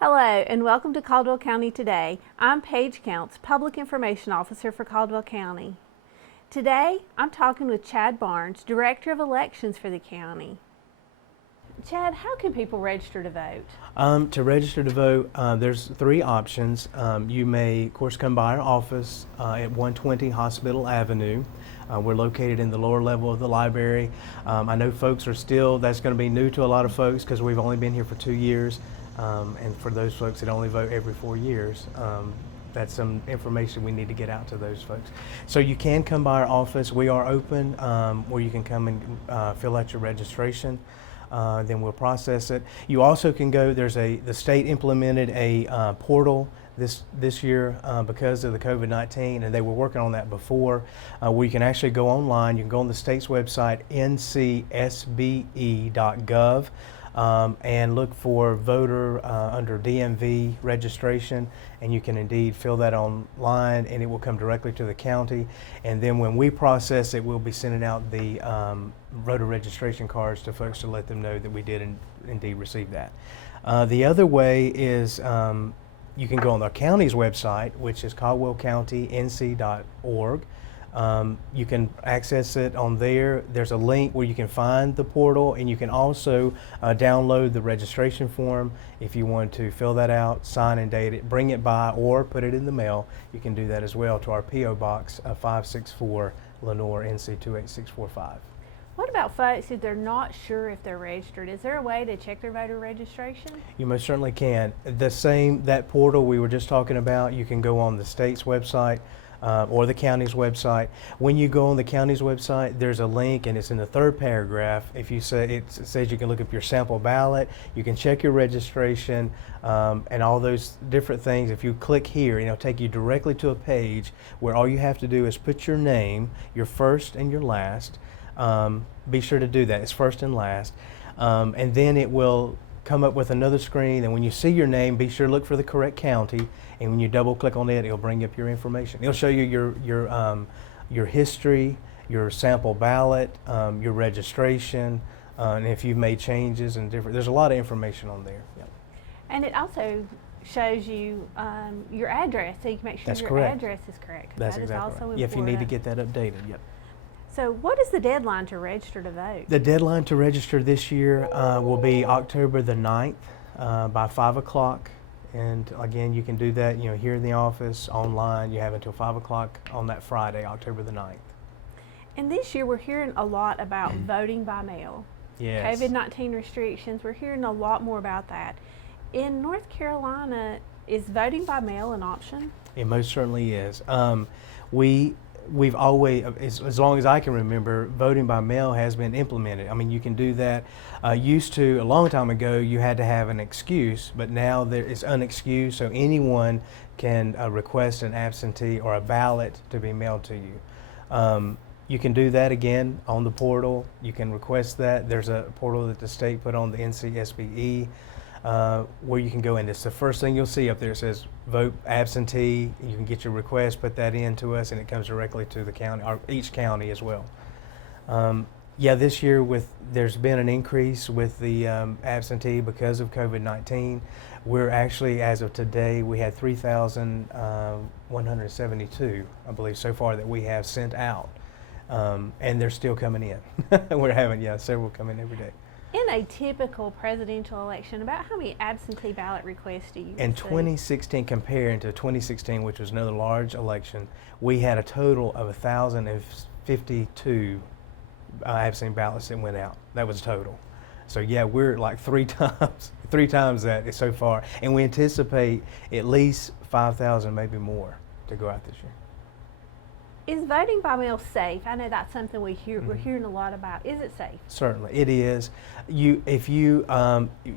Hello and welcome to Caldwell County Today. I'm Paige Counts, Public Information Officer for Caldwell County. Today I'm talking with Chad Barnes, Director of Elections for the county. Chad, how can people register to vote? To register to vote, there's three options. You may, of course, come by our office at 120 Hospital Avenue. We're located in the lower level of the library. I know folks are still, that's going to be new to a lot of folks because we've only been here for 2 years. And for those folks that only vote every 4 years, that's some information we need to get out to those folks. So you can come by our office. We are open where you can come and fill out your registration. Then we'll process it. You also can go, the state implemented a portal this year because of the COVID-19, and they were working on that before, where you can actually go online. You can go on the state's website, ncsbe.gov, and look for voter under DMV registration, and you can indeed fill that online, and it will come directly to the county. And then when we process it, we'll be sending out the voter registration cards to folks to let them know that we did indeed receive that. The other way is you can go on the county's website, which is caldwellcountync.org. You can access it on there. There's a link where you can find the portal, and you can also download the registration form if you want to fill that out, sign and date it, bring it by, or put it in the mail. You can do that as well to our P.O. Box 564 Lenore, NC 28645. What about folks if they're not sure if they're registered? Is there a way to check their voter registration? You most certainly can. That portal we were just talking about, you can go on the state's website or the county's website. When you go on the county's website, there's a link, and it's in the third paragraph. If you say, it says you can look up your sample ballot, you can check your registration, and all those different things. If you click here, it'll take you directly to a page where all you have to do is put your name, your first and your last. Be sure to do that. It's first and last. And then it will come up with another screen, and when you see your name, be sure to look for the correct county, and when you double click on it, it'll bring up your information. It'll show you your history, your sample ballot, your registration, and if you've made changes and different. There's a lot of information on there. Yep. And it also shows you your address, so you can make sure That's your correct. address is correct. That's that exactly is also right. important. If you need to get that updated, yep. So what is the deadline to register to vote? The deadline to register this year will be October the 9th by 5 o'clock. And again, you can do that here in the office, online. You have until 5 o'clock on that Friday, October the 9th. And this year we're hearing a lot about voting by mail. Yes. COVID-19 restrictions, we're hearing a lot more about that. In North Carolina, is voting by mail an option? It most certainly is. We've always, as long as I can remember, voting by mail has been implemented. I mean, you can do that. Used to, a long time ago, you had to have an excuse, but now there is unexcused, so anyone can request an absentee or a ballot to be mailed to you. You can do that again on the portal. You can request that. There's a portal that the state put on the NCSBE. Where you can go in. It's the first thing you'll see up there. It says vote absentee. You can get your request, put that in to us, and it comes directly to the county, or each county as well. This year there's been an increase with the absentee because of COVID-19. We're actually, as of today, we had 3,172, I believe, so far that we have sent out, and they're still coming in. We're having several come in every day. In a typical presidential election, about how many absentee ballot requests do you In receive? 2016, comparing to 2016, which was another large election, we had a total of 1,052 absentee ballots that went out. That was total. So we're like three times that so far, and we anticipate at least 5,000, maybe more, to go out this year. Is voting by mail safe? I know that's something we're hearing a lot about. Is it safe? Certainly, it is.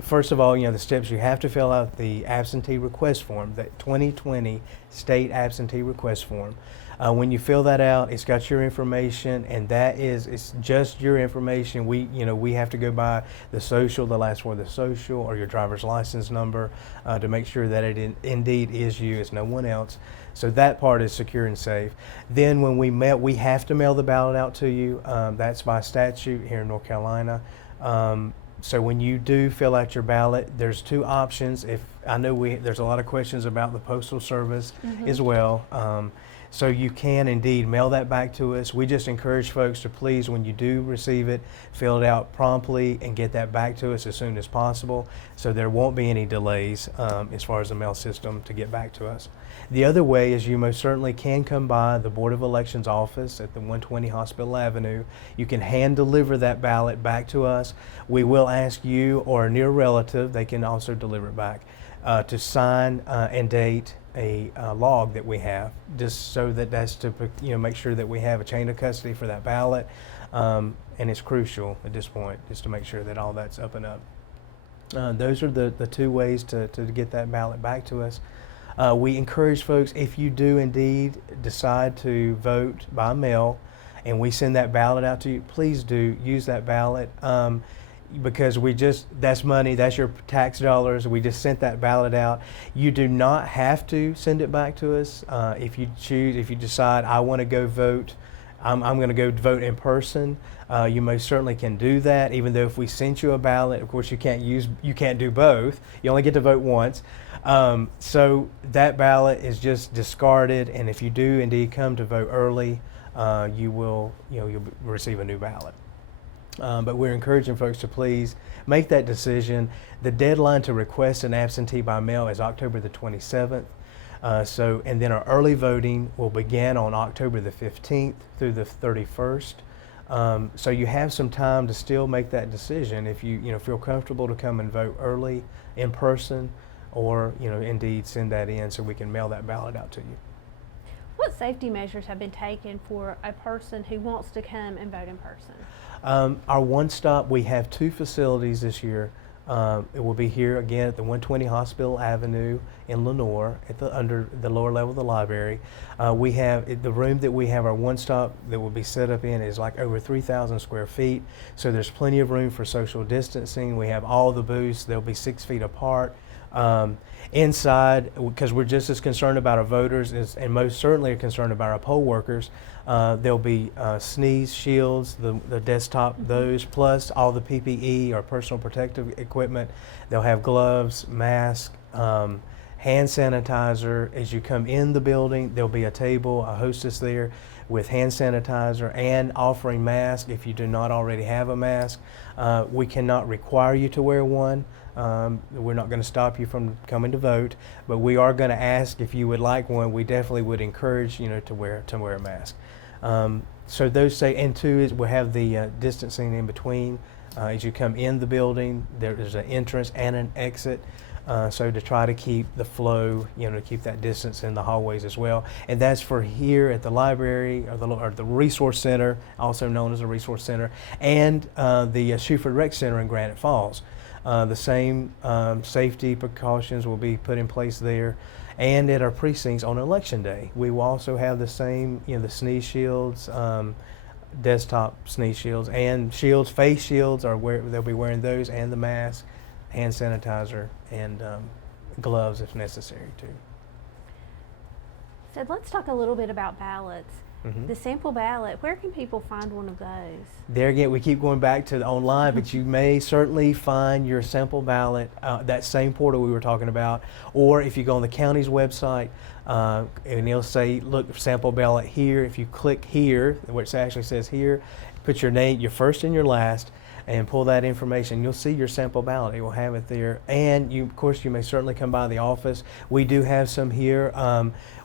First of all, the steps you have to fill out the absentee request form, that 2020 state absentee request form. When you fill that out, it's got your information, and it's just your information. We have to go by the social, the last word of the social, or your driver's license number to make sure that it indeed is you, it's no one else. So that part is secure and safe. Then when we have to mail the ballot out to you. That's by statute here in North Carolina. So when you do fill out your ballot, there's two options. If I know there's a lot of questions about the Postal Service as well. So you can indeed mail that back to us. We just encourage folks to please, when you do receive it, fill it out promptly and get that back to us as soon as possible, so there won't be any delays as far as the mail system to get back to us. The other way is you most certainly can come by the Board of Elections office at the 120 Hospital Avenue. You can hand deliver that ballot back to us. We will ask you or a near relative, they can also deliver it back, to sign and date a log that we have, just so that's to make sure that we have a chain of custody for that ballot, and it's crucial at this point just to make sure that all that's up and up. Those are the two ways to get that ballot back to us. We encourage folks, if you do indeed decide to vote by mail and we send that ballot out to you, please do use that ballot. Because that's money, that's your tax dollars. We just sent that ballot out. You do not have to send it back to us. If you decide I want to go vote, I'm going to go vote in person, you most certainly can do that. Even though if we sent you a ballot, of course you can't do both. You only get to vote once. So that ballot is just discarded, and if you do indeed come to vote early, you'll receive a new ballot. But we're encouraging folks to please make that decision. The deadline to request an absentee by mail is October the 27th. And then our early voting will begin on October the 15th through the 31st. So you have some time to still make that decision if you feel comfortable to come and vote early in person, or indeed send that in so we can mail that ballot out to you. What safety measures have been taken for a person who wants to come and vote in person? Our one-stop, we have two facilities this year. It will be here again at the 120 Hospital Avenue in Lenoir, under the lower level of the library. We have the room that we have our one-stop that will be set up in is like over 3,000 square feet. So there's plenty of room for social distancing. We have all the booths. They'll be 6 feet apart. Inside, because we're just as concerned about our voters and most certainly are concerned about our poll workers, there'll be sneeze shields, the desktop, those, plus all the PPE or personal protective equipment. They'll have gloves, masks, hand sanitizer. As you come in the building, there'll be a table, a hostess there with hand sanitizer and offering masks if you do not already have a mask. We cannot require you to wear one. We're not going to stop you from coming to vote, but we are going to ask if you would like one. We definitely would encourage to wear a mask. So those and two is we'll have the distancing in between. As you come in the building, there's an entrance and an exit. So to try to keep the flow, to keep that distance in the hallways as well. And that's for here at the library or the Resource Center, also known as the Resource Center, and the Shuford Rec Center in Granite Falls. The same safety precautions will be put in place there. And at our precincts on Election Day, we will also have the same, the sneeze shields, desktop sneeze shields, and shields, face shields, they'll be wearing those, and the mask, hand sanitizer, and gloves if necessary too. So let's talk a little bit about ballots. The sample ballot, where can people find one of those? There again, we keep going back to the online, but you may certainly find your sample ballot, that same portal we were talking about, or if you go on the county's website, and it'll say, look, sample ballot here. If you click here, which actually says here, put your name, your first and your last, and pull that information. You'll see your sample ballot. It will have it there. And of course, you may certainly come by the office. We do have some here.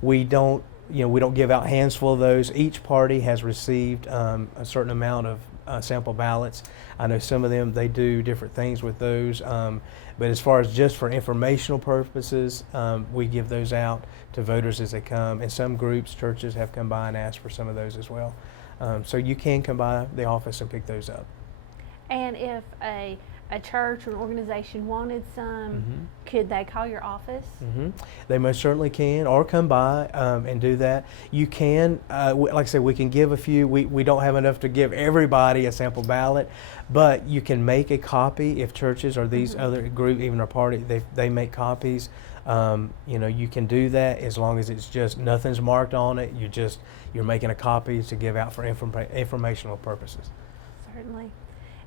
We don't give out hands full of those. Each party has received a certain amount of sample ballots. I know some of them, they do different things with those. But as far as just for informational purposes, we give those out to voters as they come. And some groups, churches have come by and asked for some of those as well. So you can come by the office and pick those up. And if a church or an organization wanted some, could they call your office? They most certainly can, or come by and do that. You can, like I said, we can give a few. We don't have enough to give everybody a sample ballot, but you can make a copy if churches or these other group, even our party, they make copies. You can do that as long as it's just nothing's marked on it. You're making a copy to give out for informational purposes. Certainly.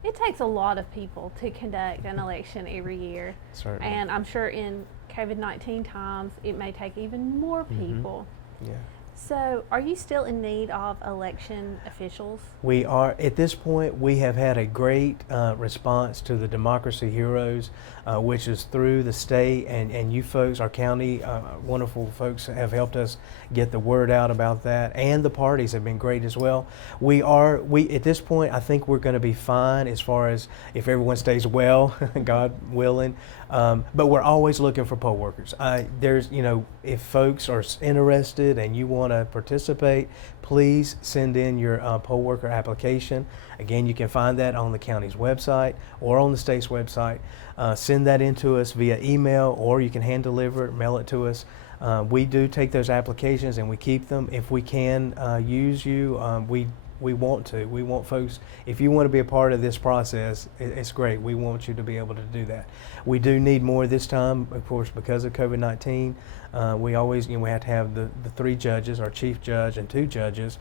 It takes a lot of people to conduct an election every year. Certainly. And I'm sure in COVID-19 times, it may take even more people. Yeah. So, are you still in need of election officials? We are, at this point, we have had a great response to the Democracy Heroes, which is through the state, and you folks, our county, wonderful folks have helped us get the word out about that, and the parties have been great as well. We at this point, I think we're going to be fine as far as if everyone stays well, God willing, but we're always looking for poll workers. If folks are interested and you want to participate, please send in your poll worker application. Again, you can find that on the county's website or on the state's website. Send that in to us via email, or you can hand deliver it, mail it to us. We do take those applications and we keep them. If we can use you, we want to. We want folks, if you want to be a part of this process, it's great. We want you to be able to do that. We do need more this time, of course, because of COVID-19. We always, we have to have the 3 judges, our chief judge and 2 judges.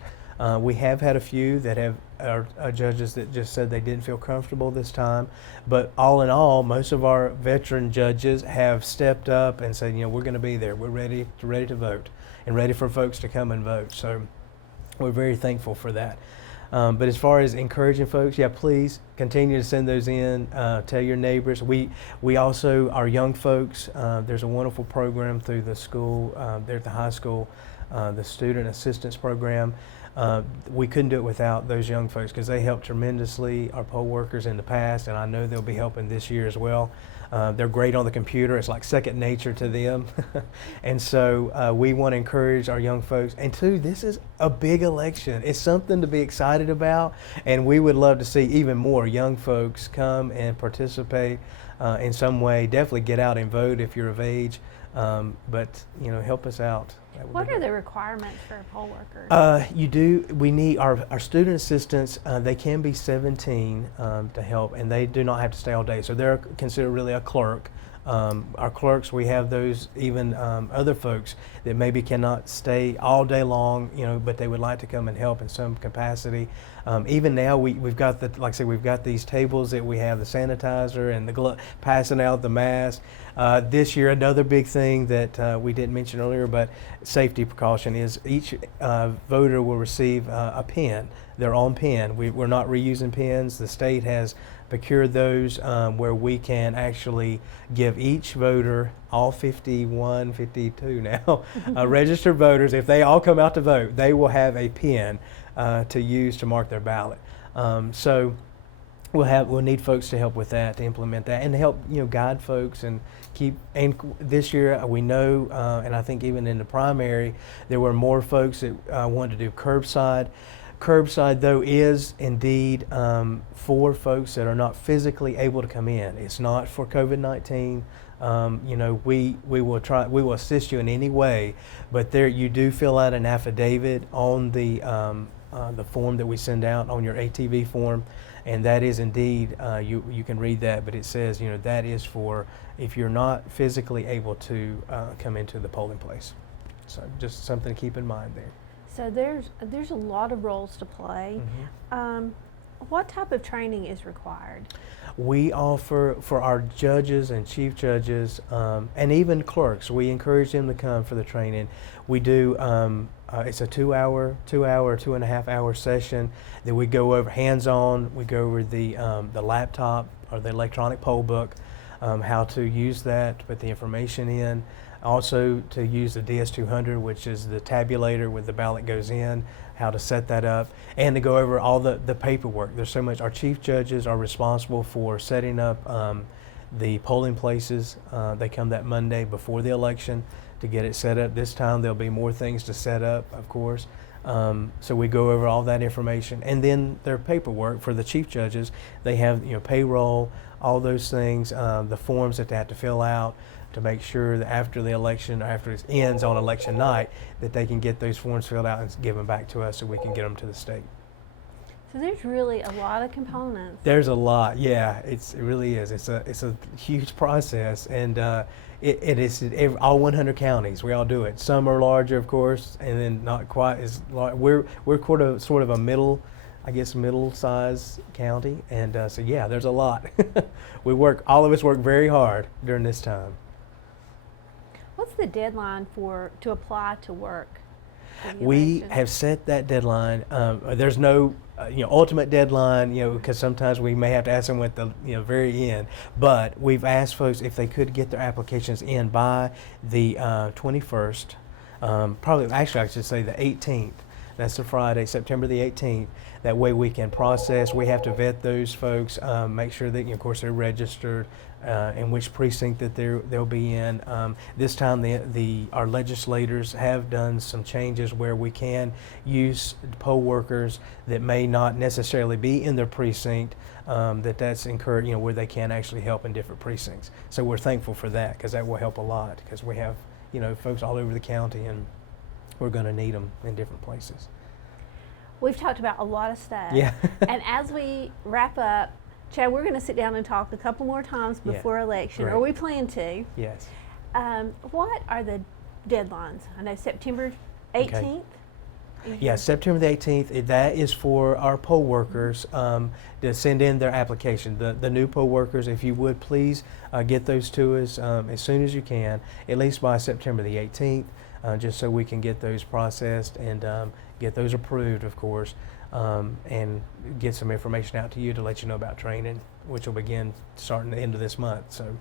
We have had a few that are judges that just said they didn't feel comfortable this time. But all in all, most of our veteran judges have stepped up and said, we're going to be there. We're ready to vote and ready for folks to come and vote. So we're very thankful for that. But as far as encouraging folks, please continue to send those in. Tell your neighbors. We also, our young folks, there's a wonderful program through the school, there at the high school, the Student Assistance Program. We couldn't do it without those young folks because they helped tremendously our poll workers in the past, and I know they'll be helping this year as well. They're great on the computer. It's like second nature to them. And so we want to encourage our young folks. And 2, this is a big election. It's something to be excited about, and we would love to see even more young folks come and participate in some way. Definitely get out and vote if you're of age, but help us out. What are the requirements for a poll worker? We need our student assistants, they can be 17 to help, and they do not have to stay all day. So they're considered really a clerk. Our clerks, we have those, even other folks that maybe cannot stay all day long, but they would like to come and help in some capacity. Even now, we've got like I said, we've got these tables that we have the sanitizer and the passing out the mask. This year, another big thing that we didn't mention earlier, but safety precaution is each voter will receive a pen, their own pen. We're not reusing pens. The state has procured those where we can actually give each voter, all 51, 52 now, registered voters, if they all come out to vote, they will have a pen to use to mark their ballot. So we'll need folks to help with that, to implement that, and to help guide folks and keep. And this year we know, and I think even in the primary, there were more folks that wanted to do curbside. Curbside, though, is indeed for folks that are not physically able to come in. It's not for COVID-19. We will assist you in any way, but there you do fill out an affidavit on the form that we send out on your ATV form, and that is indeed you can read that, but it says that is for if you're not physically able to come into the polling place. So just something to keep in mind there. So there's a lot of roles to play. Mm-hmm. What type of training is required? We offer for our judges and chief judges and even clerks. We encourage them to come for the training. We do. It's a 2.5 hour session that we go over hands-on. We go over the laptop or the electronic poll book, how to use that to put the information in. Also to use the DS200, which is the tabulator where the ballot goes in, how to set that up, and to go over all the paperwork. There's so much. Our chief judges are responsible for setting up the polling places. They come that Monday before the election to get it set up. This time there'll be more things to set up, of course. So we go over all that information, and then their paperwork for the chief judges. They have payroll, all those things, the forms that they have to fill out to make sure that after the election, or after it ends on election night, that they can get those forms filled out and give them back to us so we can get them to the state. So there's really a lot of components. There's a lot, yeah. It really is. It's a huge process, and it is in all 100 counties. We all do it. Some are larger, of course, and then not quite as large. We're sort of a middle. I guess, middle-sized county, and so yeah, there's a lot. All of us work very hard during this time. What's the deadline to apply to work for the We election? have set that deadline. There's no, ultimate deadline, because sometimes we may have to ask them at the, very end. But we've asked folks if they could get their applications in by the 21st. Probably, actually, I should say the 18th. That's the Friday, September the 18th. That way we can process. We have to vet those folks, make sure that, of course, they're registered, in which precinct that they'll be in. This time, our legislators have done some changes where we can use poll workers that may not necessarily be in their precinct. That's encouraged, where they can actually help in different precincts. So we're thankful for that, because that will help a lot, because we have, folks all over the county, and we're going to need them in different places. We've talked about a lot of stuff. Yeah. And as we wrap up, Chad, we're going to sit down and talk a couple more times before election, great. or we plan to. Yes. What are the deadlines? I know September 18th. Yeah, September the 18th, that is for our poll workers to send in their application. The new poll workers, if you would please get those to us as soon as you can, at least by September the 18th, just so we can get those processed and get those approved, of course, and get some information out to you to let you know about training, which will begin starting the end of this month. So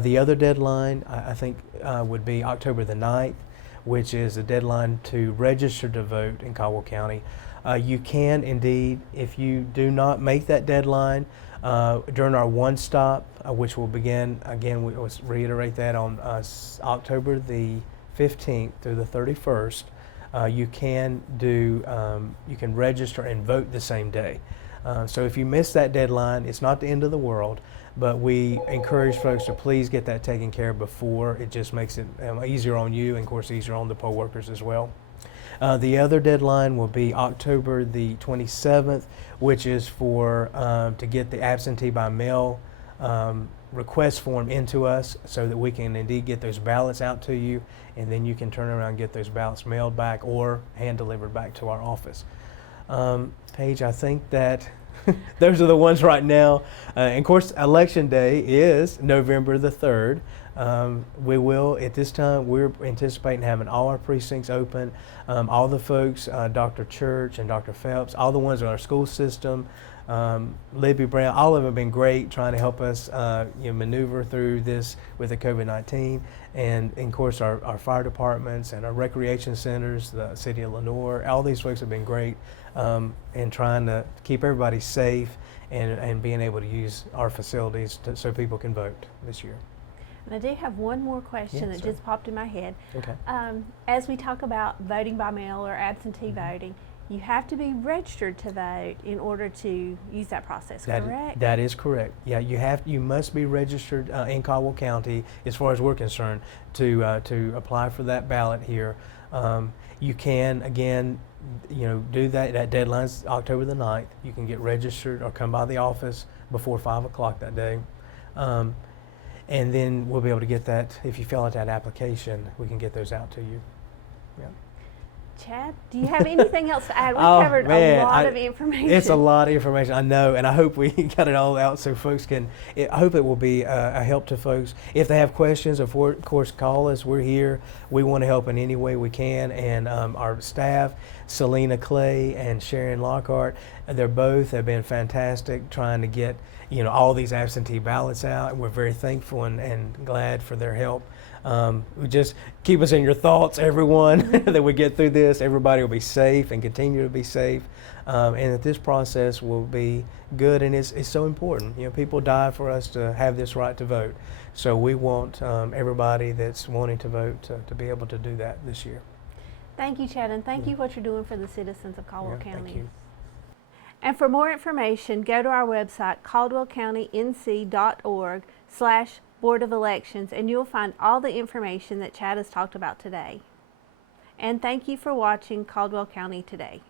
the other deadline, I think, would be October the 9th, which is the deadline to register to vote in Caldwell County. You can indeed, if you do not make that deadline during our one stop, which will begin, again, we will reiterate that on October the 15th through the 31st, you can register and vote the same day. So if you miss that deadline, it's not the end of the world, but we encourage folks to please get that taken care of before. It just makes it easier on you, and of course easier on the poll workers as well. The other deadline will be October the 27th, which is for to get the absentee by mail request form into us, so that we can indeed get those ballots out to you, and then you can turn around and get those ballots mailed back or hand delivered back to our office. Paige, I think that those are the ones right now. And of course, Election Day is November the 3rd. We will, at this time, we're anticipating having all our precincts open. All the folks, Dr. Church and Dr. Phelps, all the ones in our school system, Libby Brown, all of them have been great trying to help us maneuver through this with the COVID-19. And of course, our fire departments and our recreation centers, the city of Lenoir, all these folks have been great in trying to keep everybody safe and being able to use our facilities so people can vote this year. And I do have one more question that just popped in my head. Okay. As we talk about voting by mail or absentee voting, you have to be registered to vote in order to use that process, correct? That is correct. Yeah, you must be registered in Caldwell County, as far as we're concerned, to apply for that ballot here. You can, again, do that. That deadline's October the 9th. You can get registered or come by the office before 5 o'clock that day. And then we'll be able to get that. If you fill out that application, we can get those out to you. Yeah. Chad, do you have anything else to add? We covered a lot of information. It's a lot of information, I know, and I hope we got it all out so folks can, I hope it will be a help to folks. If they have questions, of course, call us. We're here. We want to help in any way we can. And our staff, Selena Clay and Sharon Lockhart, they both have been fantastic trying to get all these absentee ballots out. And we're very thankful and glad for their help. Just keep us in your thoughts, everyone, that we get through this. Everybody will be safe and continue to be safe, and that this process will be good. And it's so important. People die for us to have this right to vote. So we want everybody that's wanting to vote to be able to do that this year. Thank you, Chad, and thank you for what you're doing for the citizens of Caldwell County. Thank you. And for more information, go to our website, caldwellcountync.org/Board of Elections, and you'll find all the information that Chad has talked about today. And thank you for watching Caldwell County Today.